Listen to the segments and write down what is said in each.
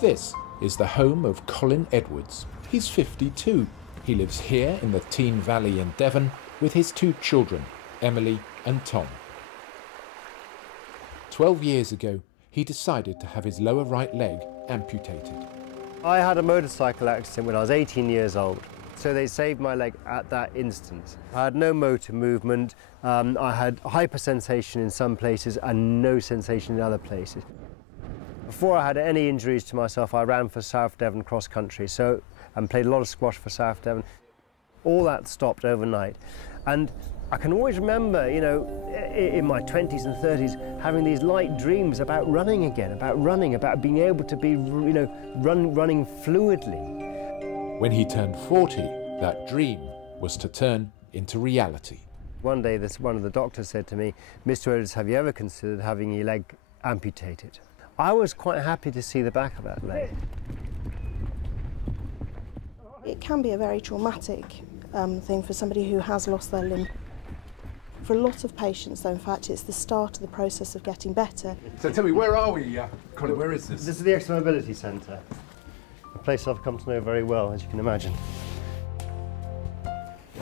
This is the home of Colin Edwards. He's 52. He lives here in the Tean Valley in Devon with his two children, Emily and Tom. 12 years ago, he decided to have his lower right leg amputated. I had a motorcycle accident when I was 18 years old, so they saved my leg at that instant. I had no motor movement, I had hypersensation in some places and no sensation in other places. Before I had any injuries to myself, I ran for South Devon cross country, and played a lot of squash for South Devon. All that stopped overnight. And I can always remember, you know, in my 20s and 30s, having these light dreams about running again, about being able to be, you know, running fluidly. When he turned 40, that dream was to turn into reality. One day, one of the doctors said to me, "Mr. Edwards, have you ever considered having your leg amputated?" I was quite happy to see the back of that leg. It can be a very traumatic thing for somebody who has lost their limb. For a lot of patients, though, in fact, it's the start of the process of getting better. So tell me, where are we, Colin? Where is this? This is the Extra Mobility Centre, a place I've come to know very well, as you can imagine.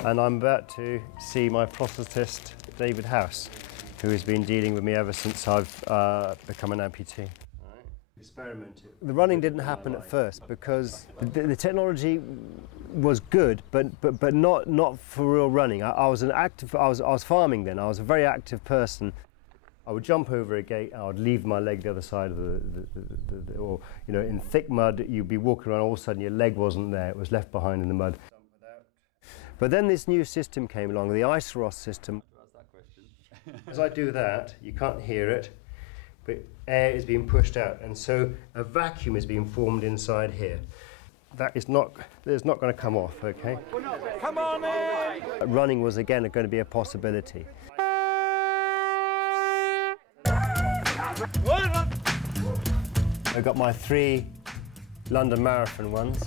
And I'm about to see my prosthetist, David House, who has been dealing with me ever since I've become an amputee. The running didn't happen at first because the technology was good, but not for real running. I was farming then. I was a very active person. I would jump over a gate. I would leave my leg the other side of or you know, in thick mud, you'd be walking around. All of a sudden, your leg wasn't there. It was left behind in the mud. But then this new system came along, the ISROS system. As I do that, you can't hear it, but air is being pushed out, and so a vacuum is being formed inside here. It's not going to come off, okay? Come on in! Running was again going to be a possibility. I got my 3 London Marathon ones.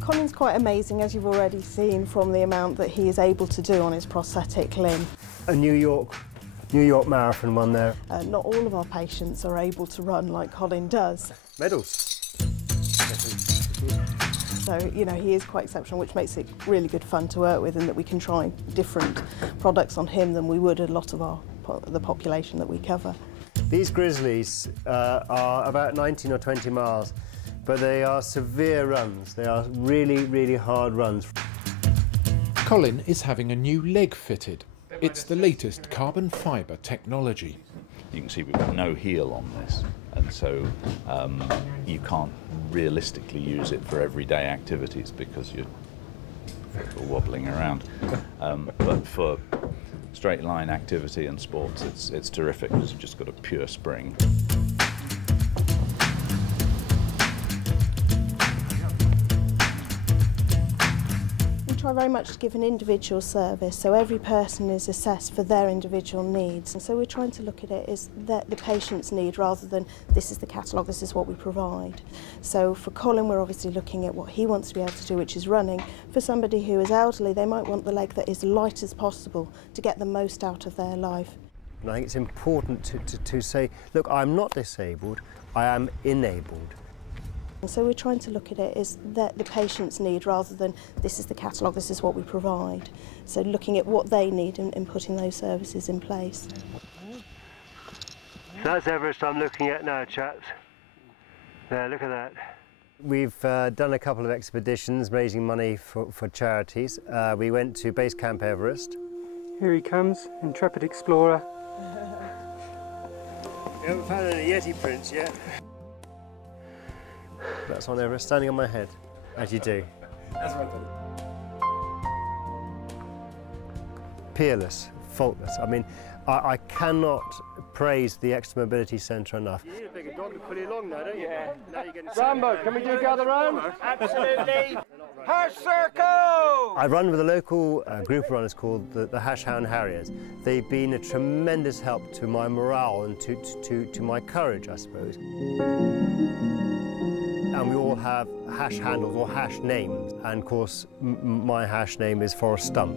Colin's quite amazing, as you've already seen, from the amount that he is able to do on his prosthetic limb. A New York Marathon one there. Not all of our patients are able to run like Colin does. Medals. So, you know, he is quite exceptional, which makes it really good fun to work with, and that we can try different products on him than we would a lot of the population that we cover. These Grizzlies are about 19 or 20 miles, but they are severe runs. They are really, really hard runs. Colin is having a new leg fitted. It's the latest carbon fibre technology. You can see we've got no heel on this, and so you can't realistically use it for everyday activities because you're wobbling around. But for straight line activity and sports, it's terrific because you've just got a pure spring. We try very much to give an individual service, so every person is assessed for their individual needs. And so we're trying to look at it as the patient's need rather than this is the catalogue, this is what we provide. So for Colin, we're obviously looking at what he wants to be able to do, which is running. For somebody who is elderly, they might want the leg that is light as possible to get the most out of their life. And I think it's important to say, look, I'm not disabled, I am enabled. And so we're trying to look at it as the patient's need rather than this is the catalogue, this is what we provide. So looking at what they need and putting those services in place. That's Everest I'm looking at now, chaps. There, look at that. We've done a couple of expeditions raising money for charities. We went to Base Camp Everest. Here he comes, intrepid explorer. We haven't found any Yeti prints yet. That's on Everest, standing on my head, as you do. That's right. Peerless, faultless. I mean, I cannot praise the Extra Mobility Centre enough. You need a bigger dog to pull you along now, don't you? Yeah. Now you're getting Rambo, can we do gather round? Absolutely. Hash Circle! I run with a local group of runners called the Hashhound Harriers. They've been a tremendous help to my morale and to my courage, I suppose. And we all have hash handles or hash names. And of course, my hash name is Forrest Stump.